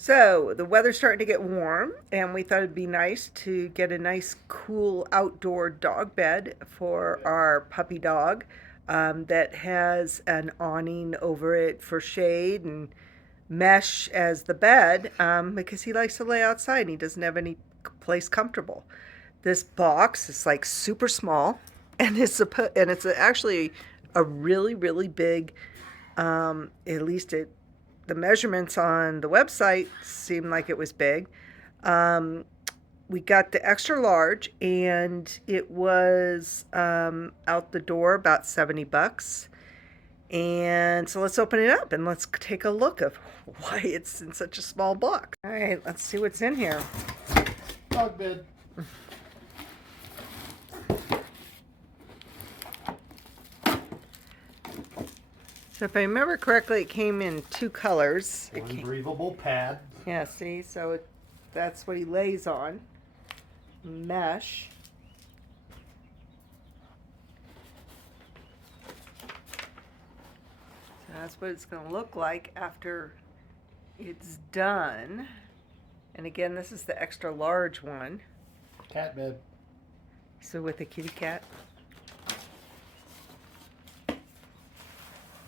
So the weather's starting to get warm, and we thought it'd be nice to get a nice, cool outdoor dog bed for our puppy dog that has an awning over it for shade and mesh as the bed because he likes to lay outside and he doesn't have any place comfortable. This box is like super small, and it's actually a really, really big. At least the measurements on the website seemed like it was big. Um, we got the extra large, and it was out the door about $70. And so let's open it up and let's take a look of why it's in such a small box. All right, let's see what's in here. Dog bed. So if I remember correctly, it came in two colors. One breathable pad. Yeah, see, so that's what he lays on. Mesh. So that's what it's going to look like after it's done. And again, this is the extra large one. Cat bed. So with a kitty cat.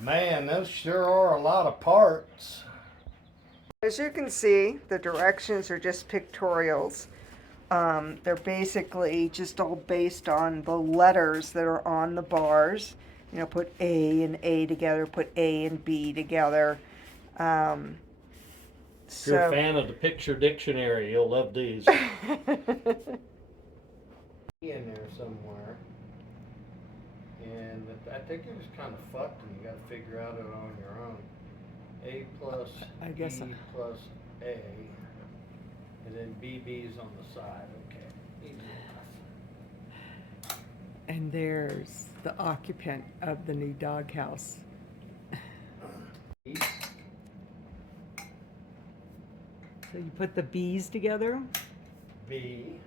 Man, those sure are a lot of parts. As you can see, the directions are just pictorials. They're basically just all based on the letters that are on the bars. You know, put A and A together, put A and B together. If you're a fan of the picture dictionary, you'll love these. In there somewhere. And I think it was kind of fucked and you got to figure out it on your own. A plus I guess B plus A. And then BB's on the side. Okay. Easy enough. And there's the occupant of the new doghouse. So you put the B's together? B.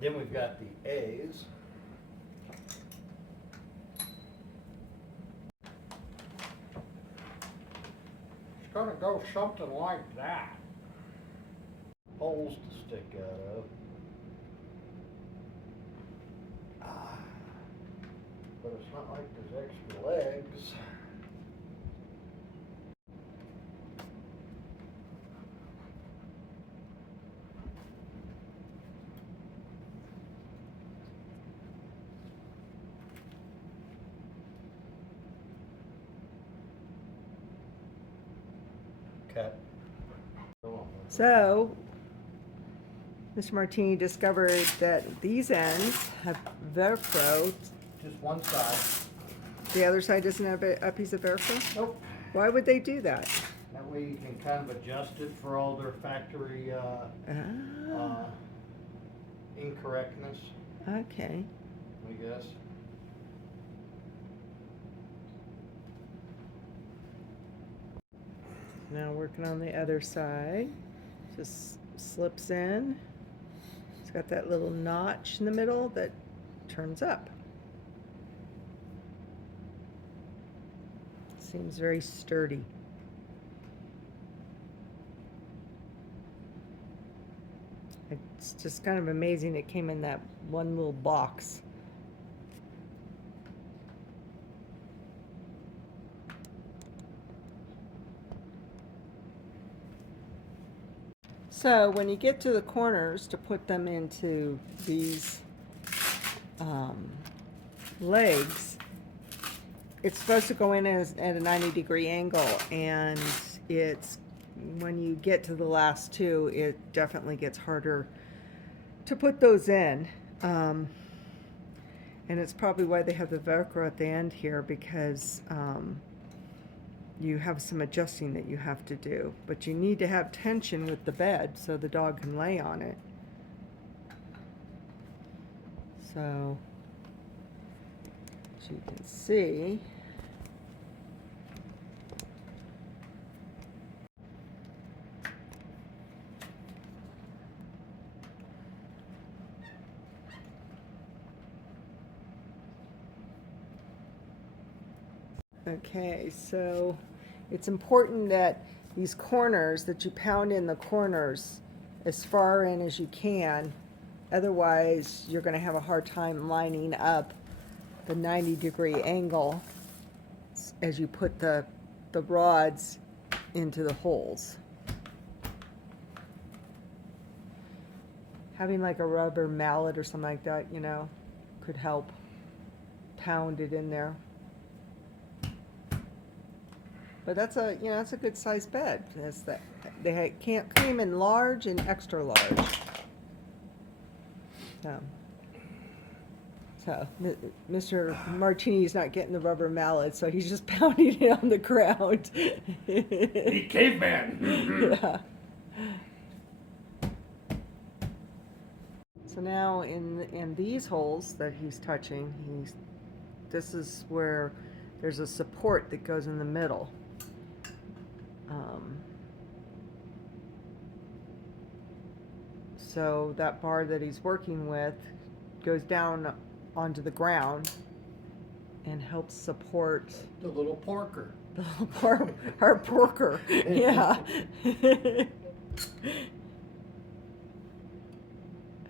Then we've got the A's. It's gonna go something like that. Holes to stick out of. But it's not like there's extra legs. Cat. So, Mr. Martini discovered that these ends have Velcro. Just one side. The other side doesn't have a piece of Velcro? Nope. Why would they do that? That way you can kind of adjust it for all their factory incorrectness, Okay. I guess. Now working on the other side. Just slips in. It's got that little notch in the middle that turns up. Seems very sturdy. It's just kind of amazing it came in that one little box. So when you get to the corners to put them into these legs, it's supposed to go in at a 90-degree angle, and when you get to the last two, it definitely gets harder to put those in. And it's probably why they have the Velcro at the end here, because you have some adjusting that you have to do. But you need to have tension with the bed so the dog can lay on it. So, as you can see, okay, so It's important that these corners, that you pound in the corners as far in as you can. Otherwise, you're going to have a hard time lining up the 90-degree angle as you put the rods into the holes. Having like a rubber mallet or something like that, you know, could help pound it in there. But that's a, you know, that's a good sized bed. That's that they can't come in large and extra large. So Mr. Martini's not getting the rubber mallet, so he's just pounding it on the ground. He caveman. Yeah. So now in these holes that he's touching, this is where there's a support that goes in the middle. So that bar that he's working with goes down onto the ground and helps support The little porker. our porker. Yeah.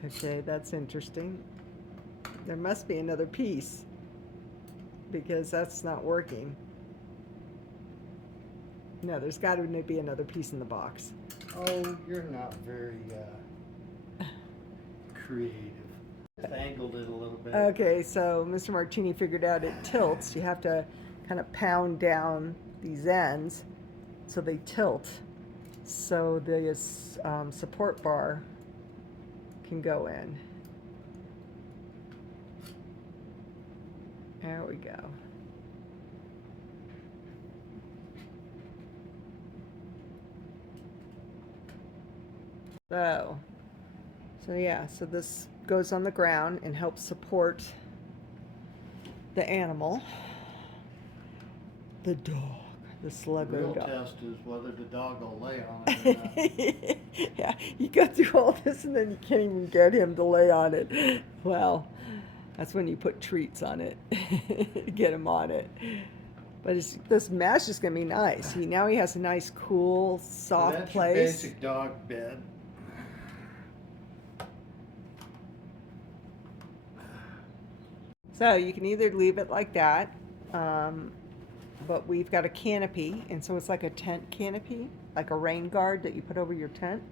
Okay, that's interesting. There must be another piece because that's not working. No, there's got to be another piece in the box. Oh, you're not very creative. Angled it a little bit. Okay, so Mr. Martini figured out it tilts. You have to kind of pound down these ends so they tilt. So the support bar can go in. There we go. So yeah, so this goes on the ground and helps support the animal. The dog, the The sluggo real dog. test is whether the dog will lay on it or not. Yeah, you go through all this and then you can't even get him to lay on it. Well, that's when you put treats on it, get him on it. But this mesh is going to be nice. Now he has a nice, cool, soft That's place. your basic dog bed. So you can either leave it like that, but we've got a canopy, and so it's like a tent canopy, like a rain guard that you put over your tent.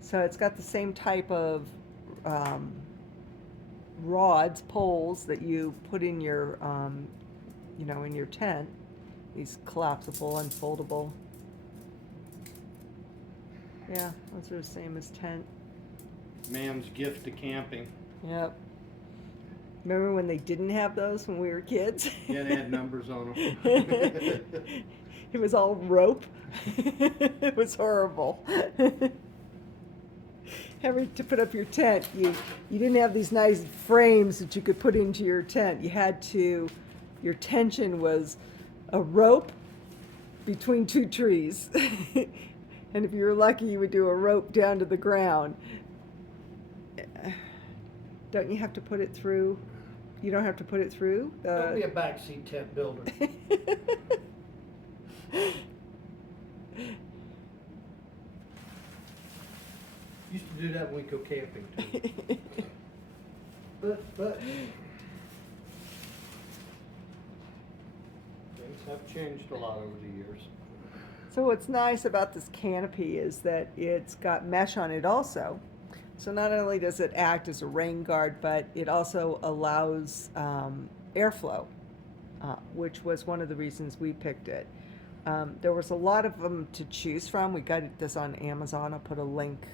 So it's got the same type of rods, poles that you put in your, you know, in your tent. These collapsible, unfoldable. Yeah, those are the same as tent. Man's gift to camping. Yep. Remember when they didn't have those when we were kids? Yeah, they had numbers on them. It was all rope. It was horrible. Having to put up your tent, you didn't have these nice frames that you could put into your tent. You had to, your tension was a rope between two trees. And if you were lucky, you would do a rope down to the ground. Don't you have to put it through? You don't have to put it through? Don't be a backseat tent builder. Used to do that when we go camping too. But things have changed a lot over the years. So what's nice about this canopy is that it's got mesh on it also. So not only does it act as a rain guard, but it also allows airflow, which was one of the reasons we picked it. There was a lot of them to choose from. We got this on Amazon. I'll put a link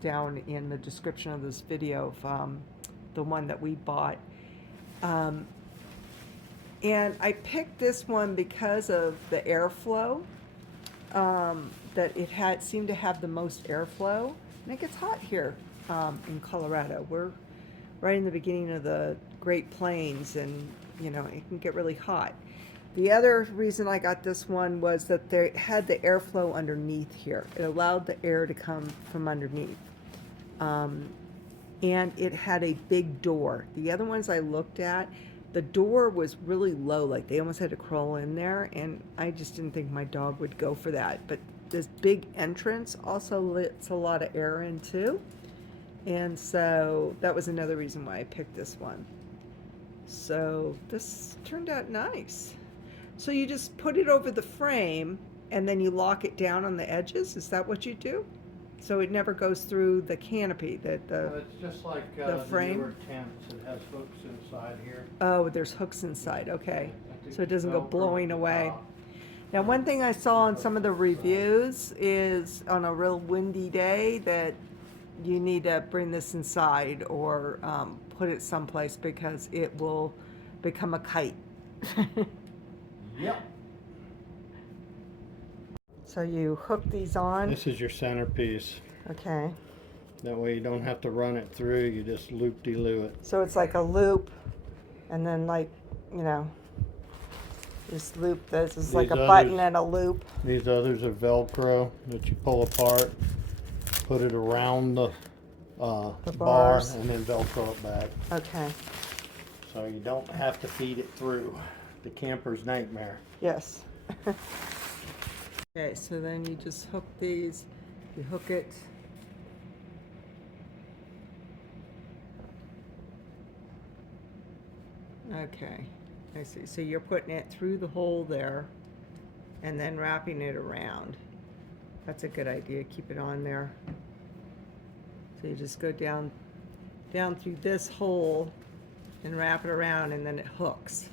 down in the description of this video of the one that we bought. And I picked this one because of the airflow, that it seemed to have the most airflow. And it gets hot here in Colorado. We're right in the beginning of the Great Plains, and you know, it can get really hot. The other reason I got this one was that they had the airflow underneath here. It allowed the air to come from underneath. And it had a big door. The other ones I looked at the door was really low, like they almost had to crawl in there, and I just didn't think my dog would go for that. But this big entrance also lets a lot of air in too, and so that was another reason why I picked this one. So this turned out nice. So you just put it over the frame and then you lock it down on the edges? Is that what you do? So it never goes through the canopy, It's just like the the frame? newer tents. It has hooks inside here. Oh, there's hooks inside, okay. I think So it doesn't go Velcro at blowing the away. top. Now, one thing I saw on some of the reviews is on a real windy day that you need to bring this inside or put it someplace because it will become a kite. Yep. So you hook these on. This is your centerpiece. Okay. That way you don't have to run it through. You just loop-de-loo it. So it's like a loop, and then like, you know, this loop, this is like a These button others- and a loop. These others are Velcro that you pull apart, put it around the bar, bars. and then Velcro it back. Okay, So you don't have to feed it through. The camper's nightmare. yes. Okay, so then you just hook these, you hook it. Okay, I see. So you're putting it through the hole there and then wrapping it around. That's a good idea. Keep it on there. So you just go down through this hole and wrap it around, and then it hooks.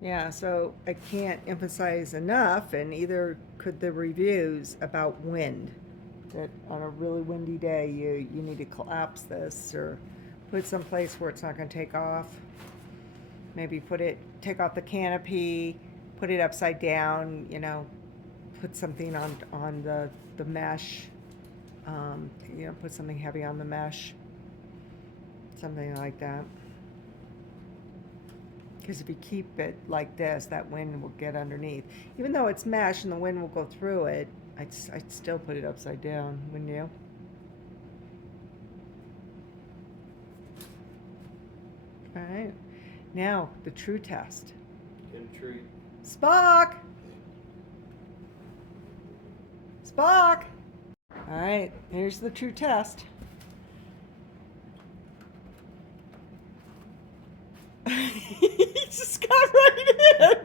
Yeah, so I can't emphasize enough, and either could the reviews, about wind. That on a really windy day, you need to collapse this or put it someplace where it's not going to take off. Maybe take off the canopy, put it upside down, you know, put something on the mesh, you know, put something heavy on the mesh, something like that. Because if you keep it like this, that wind will get underneath. Even though it's mesh and the wind will go through it, I'd still put it upside down, wouldn't you? All right. Now, the true test. Get a treat. Spock! Spock! All right, here's the true test. He just got right in.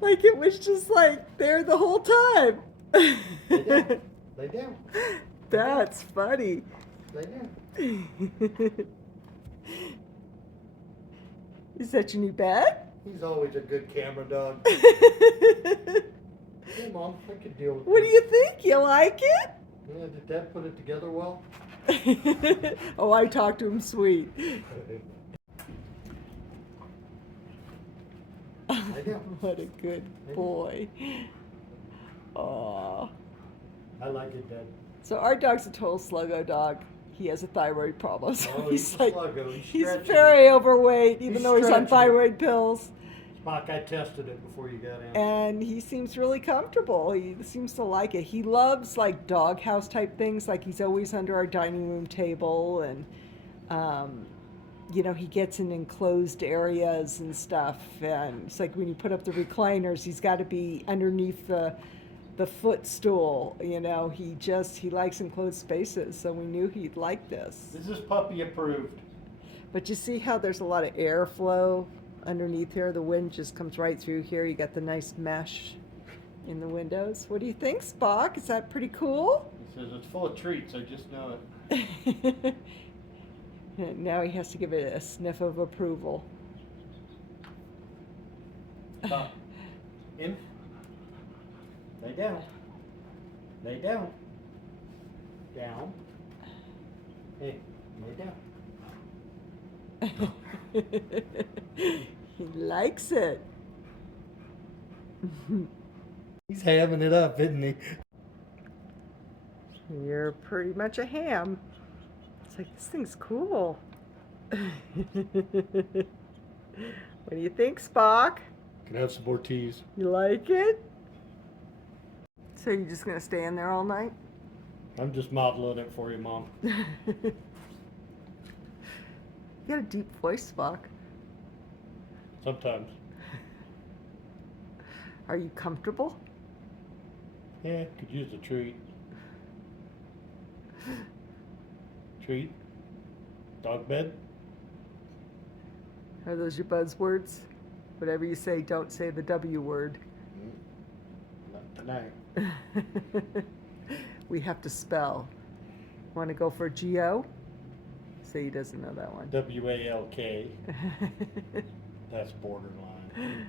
Like it was just like there the whole time. Lay down. Lay down. That's funny. Lay down. Is that your new bed? He's always a good camera dog. Hey, Mom, I could deal with What do this. you think? You like it? Yeah, did Dad put it together well? Oh, I talked to him sweet. Lay down. What a good boy. Aw. I like it, Dad. So our dog's a total sluggo dog. He has a thyroid problem. So Oh, he's he's like, sluggo. he's stretching. very overweight, even He's though he's on stretching. thyroid pills. Spock, I tested it before you got in. And he seems really comfortable. He seems to like it. He loves like doghouse type things. Like he's always under our dining room table, and you know, he gets in enclosed areas and stuff. And it's like when you put up the recliners, he's got to be underneath the footstool. You know, he likes enclosed spaces. So we knew he'd like this. This is puppy approved. But you see how there's a lot of airflow underneath here? The wind just comes right through here. You got the nice mesh in the windows. What do you think, Spock? Is that pretty cool? He says it's full of treats. I just know it. Now he has to give it a sniff of approval. Stop. In. Lay down. Lay down. Down. Hey, lay down. He likes it. He's having it up, isn't he? You're pretty much a ham. It's like, this thing's cool. What do you think, Spock? Can I have some more teas? You like it? So you're just gonna stay in there all night? I'm just modeling it for you, Mom. You got a deep voice, Spock. Sometimes. Are you comfortable? Yeah, could use a treat. Treat? Dog bed? Are those your buzzwords? Whatever you say, don't say the W word. Not tonight. We have to spell. Want to go for G-O? Say he doesn't know that one. WALK. That's borderline.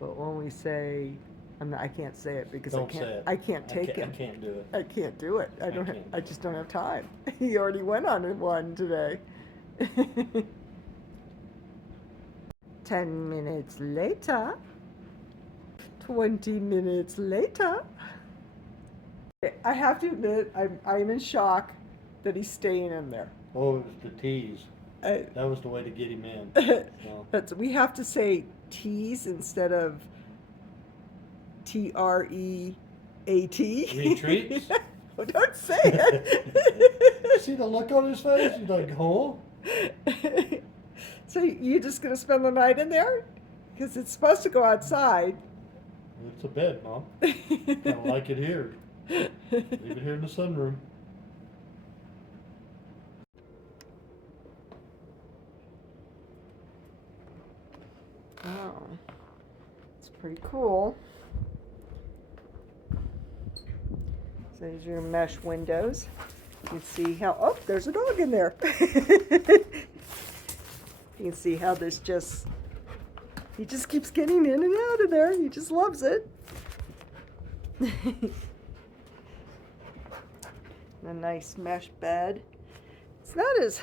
But when we say, I can't say it because Don't say it. I can't take I him. can't do it. I can't do it. I can't just don't have time. He already went on one today. 10 minutes later. 20 minutes later. I have to admit, I'm in shock that he's staying in there. Oh, it was the tease. I- That was the way to get him in. So, we have to say T's instead of TREAT. Retreats? Oh, don't say it. See the look on his face? He's like, huh? So you're just gonna spend the night in there? Because it's supposed to go outside. It's a bed, Mom. Kind of like it here. Leave it here in the sunroom. Oh, it's pretty cool. So these are your mesh windows. You can see how, oh, there's a dog in there. You can see how this he just keeps getting in and out of there. He just loves it. A nice mesh bed. It's not as,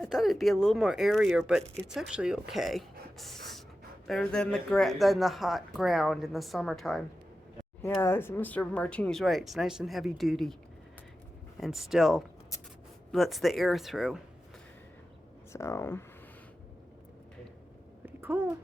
I thought it'd be a little more airier, but it's actually okay. It's better than the hot ground in the summertime. Yeah, Mr. Martini's right. It's nice and heavy duty, and still lets the air through. So, pretty cool.